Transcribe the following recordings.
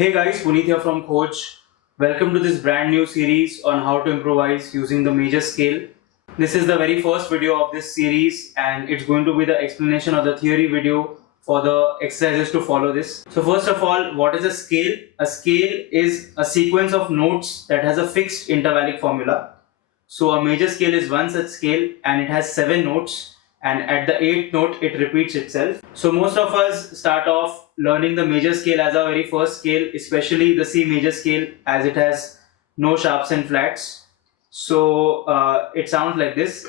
Hey guys, Puneet here from Coach. Welcome to this brand new series on how to improvise using the major scale. This is the very first video of this series and it's going to be the explanation of the theory video for the exercises to follow this. So first of all, what is a scale? A scale is a sequence of notes that has a fixed intervallic formula. So a major scale is one such scale and it has 7 notes, and at the 8th note it repeats itself. So most of us start off learning the major scale as our very first scale, especially the C major scale, as it has no sharps and flats. So it sounds like this.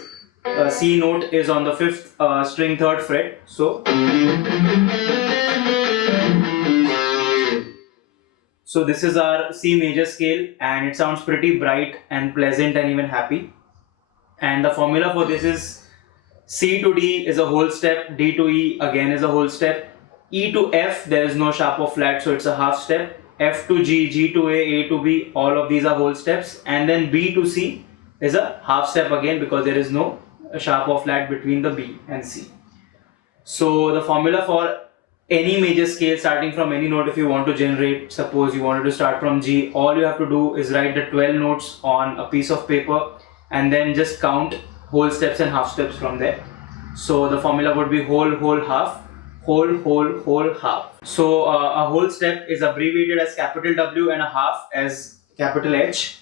C note is on the 5th string 3rd fret. So this is our C major scale and it sounds pretty bright and pleasant and even happy. And the formula for this is C to D is a whole step, D to E again is a whole step, E to F there is no sharp or flat, so it's a half step, F to G, G to A to B, all of these are whole steps, and then B to C is a half step again because there is no sharp or flat between the B and C. So the formula for any major scale starting from any note, if you want to generate, suppose you wanted to start from G, all you have to do is write the 12 notes on a piece of paper and then just count whole steps and half steps from there. So the formula would be whole, half, whole, half. So a whole step is abbreviated as capital W and a half as capital H,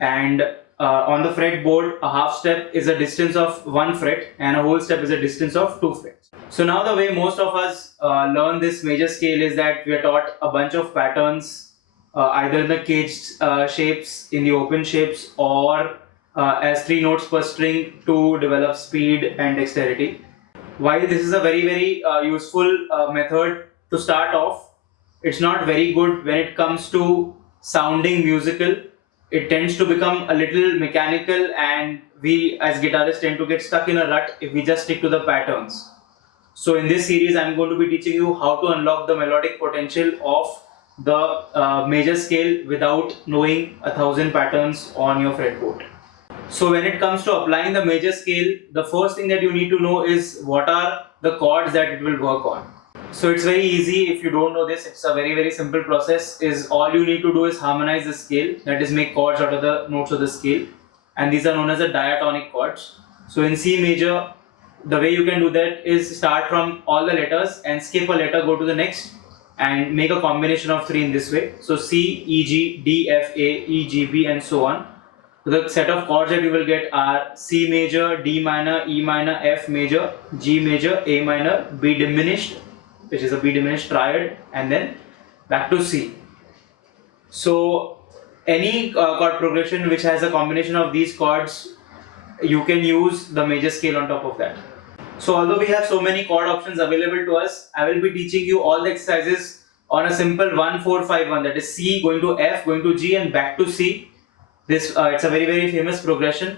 and on the fretboard a half step is a distance of 1 fret and a whole step is a distance of 2 frets. So now the way most of us learn this major scale is that we are taught a bunch of patterns either in the caged shapes, in the open shapes, or as 3 notes per string to develop speed and dexterity. While this is a very useful method to start off, it's not very good when it comes to sounding musical. It tends to become a little mechanical and we as guitarists tend to get stuck in a rut if we just stick to the patterns. So in this series I'm going to be teaching you how to unlock the melodic potential of the major scale without knowing 1,000 patterns on your fretboard. So when it comes to applying the major scale, the first thing that you need to know is what are the chords that it will work on. So it's very easy. If you don't know this, it's a very simple process. Is all you need to do is harmonize the scale, that is make chords out of the notes of the scale, and these are known as the diatonic chords. So in C major, the way you can do that is start from all the letters and skip a letter, go to the next and make a combination of 3 in this way. So C, E, G, D, F, A, E, G, B and so on. So the set of chords that you will get are C major, D minor, E minor, F major, G major, A minor, B diminished, which is a B diminished triad, and then back to C. So any chord progression which has a combination of these chords, you can use the major scale on top of that. So although we have so many chord options available to us, I will be teaching you all the exercises on a simple 1-4-5-1, that is C going to F, going to G and back to C. This it's a very famous progression,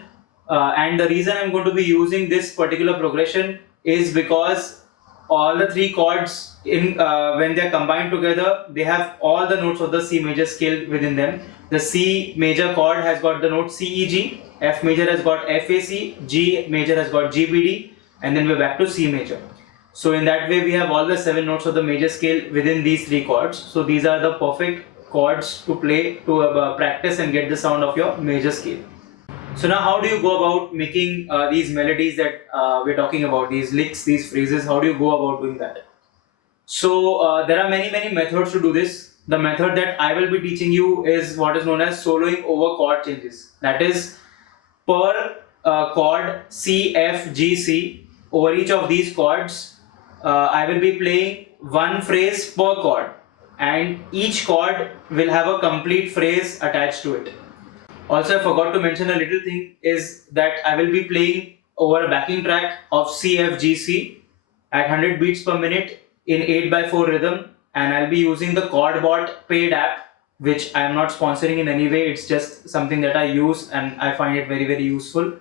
and the reason I'm going to be using this particular progression is because all the 3 chords in when they are combined together, they have all the notes of the C major scale within them. The C major chord has got the note CEG, F major has got FAC, G major has got GBD, and then we're back to C major. So in that way we have all the 7 notes of the major scale within these 3 chords. So these are the perfect chords to play, to practice and get the sound of your major scale. So now how do you go about making these melodies that we're talking about, these licks, these phrases, how do you go about doing that? So there are many methods to do this. The method that I will be teaching you is what is known as soloing over chord changes. That is, per chord C, F, G, C, over each of these chords, I will be playing one phrase per chord, and each chord will have a complete phrase attached to it. Also, I forgot to mention a little thing is that I will be playing over a backing track of C, F, G, C at 100 beats per minute in 8/4 rhythm, and I'll be using the ChordBot paid app, which I am not sponsoring in any way. It's just something that I use and I find it very useful.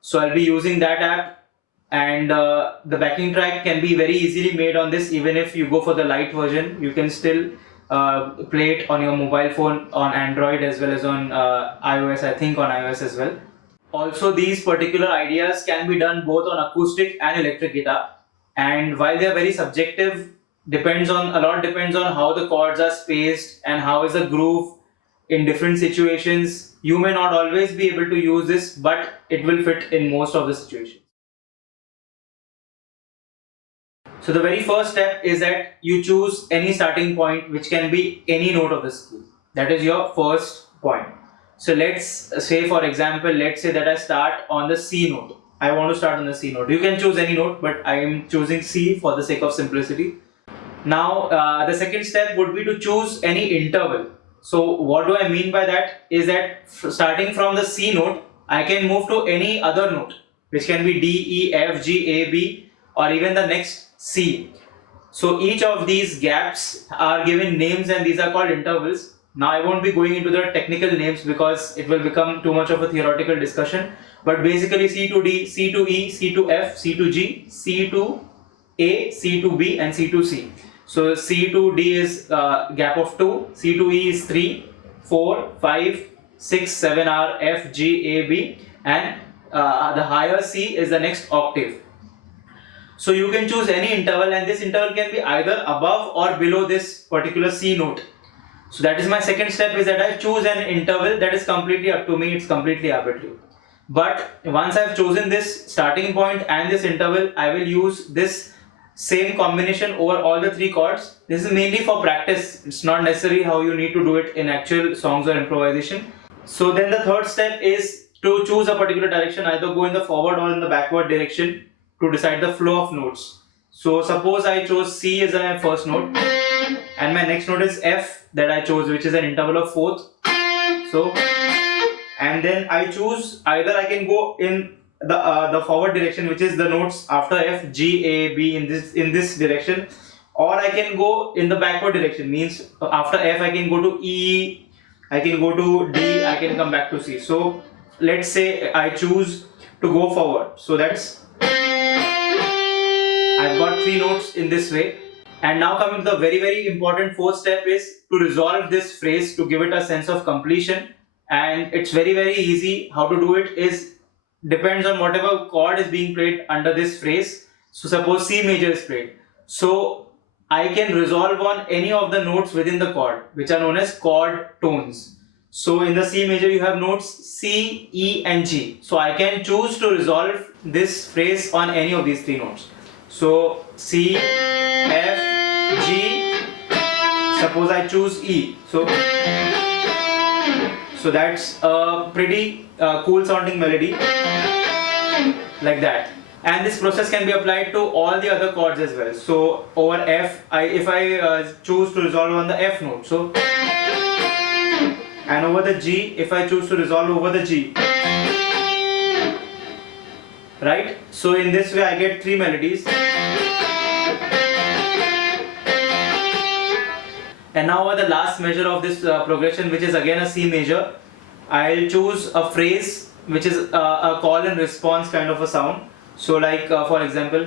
So I'll be using that app, and the backing track can be very easily made on this. Even if you go for the light version, you can still play it on your mobile phone, on Android as well as on iOS, I think on iOS as well. Also, these particular ideas can be done both on acoustic and electric guitar, and while they are very subjective, depends on how the chords are spaced and how is the groove in different situations. You may not always be able to use this, but it will fit in most of the situations. So the very first step is that you choose any starting point, which can be any note of the scale. That is your first point. So let's say, for example, let's say that I start on the C note. I want to start on the C note. You can choose any note, but I am choosing C for the sake of simplicity. Now, the second step would be to choose any interval. So what do I mean by that? Is that starting from the C note, I can move to any other note, which can be D, E, F, G, A, B, or even the next C. So each of these gaps are given names, and these are called intervals. Now I won't be going into the technical names because it will become too much of a theoretical discussion. But basically C to D, C to E, C to F, C to G, C to A, C to B, and C to C. So C to D is gap of 2, C to E is 3, 4, 5, 6, 7 are F, G, A, B, and the higher C is the next octave. So you can choose any interval, and this interval can be either above or below this particular C note. So that is my second step, is that I choose an interval. That is completely up to me, it's completely arbitrary. But once I have chosen this starting point and this interval, I will use this same combination over all the three chords. This is mainly for practice. It's not necessarily how you need to do it in actual songs or improvisation. So then the third step is to choose a particular direction, either go in the forward or in the backward direction to decide the flow of notes. So suppose I chose C as my first note, and my next note is F that I chose, which is an interval of fourth. So, and then I choose either I can go in the forward direction, which is the notes after F, G, A, B in this direction, or I can go in the backward direction, means after F I can go to E, I can go to D, I can come back to C. So let's say I choose to go forward. So that's, I've got three notes in this way. And now coming to the very important fourth step is to resolve this phrase to give it a sense of completion. And it's very easy. How to do it is depends on whatever chord is being played under this phrase. So suppose C major is played, so I can resolve on any of the notes within the chord, which are known as chord tones. So in the C major you have notes C, E and G. So I can choose to resolve this phrase on any of these three notes. So C, F, G, suppose I choose E. So that's a pretty cool sounding melody, like that. And this process can be applied to all the other chords as well. So over F, if I choose to resolve on the F note, so, and over the G, if I choose to resolve over the G, right? So in this way I get three melodies. And now over the last measure of this progression, which is again a C major, I'll choose a phrase which is a call and response kind of a sound. So like for example,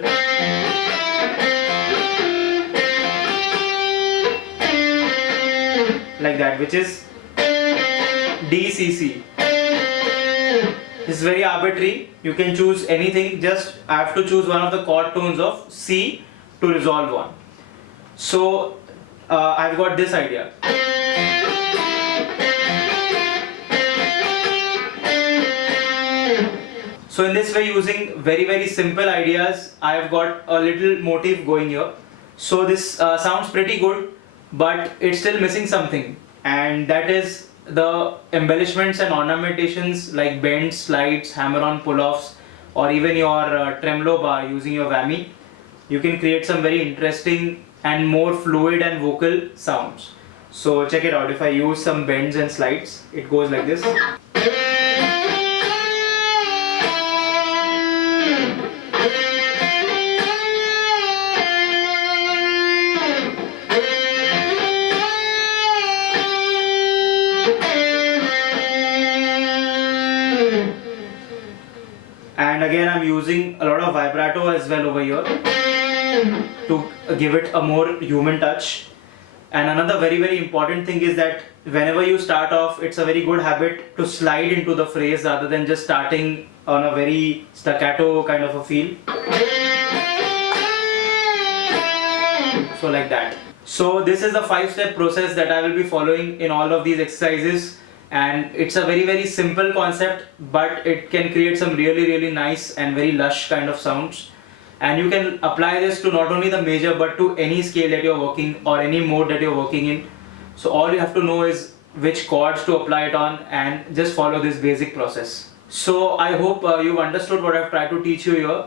like that, which is DCC. This is very arbitrary. You can choose anything, just I have to choose one of the chord tones of C to resolve on. So I've got this idea. So in this way, using very simple ideas, I have got a little motif going here. So this sounds pretty good, but it's still missing something, and that is the embellishments and ornamentations like bends, slides, hammer-on pull-offs, or even your tremolo bar using your whammy. You can create some very interesting and more fluid and vocal sounds. So check it out. If I use some bends and slides, it goes like this. And again, I'm using a lot of vibrato as well over here to give it a more human touch. And another very important thing is that whenever you start off, it's a very good habit to slide into the phrase rather than just starting on a very staccato kind of a feel. So like that. So this is the 5-step process that I will be following in all of these exercises, and it's a very simple concept, but it can create some really nice and very lush kind of sounds. And you can apply this to not only the major but to any scale that you're working or any mode that you're working in. So all you have to know is which chords to apply it on, and just follow this basic process. So I hope you've understood what I've tried to teach you here.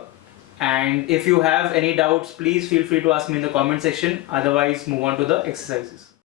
And if you have any doubts, please feel free to ask me in the comment section. Otherwise, move on to the exercises.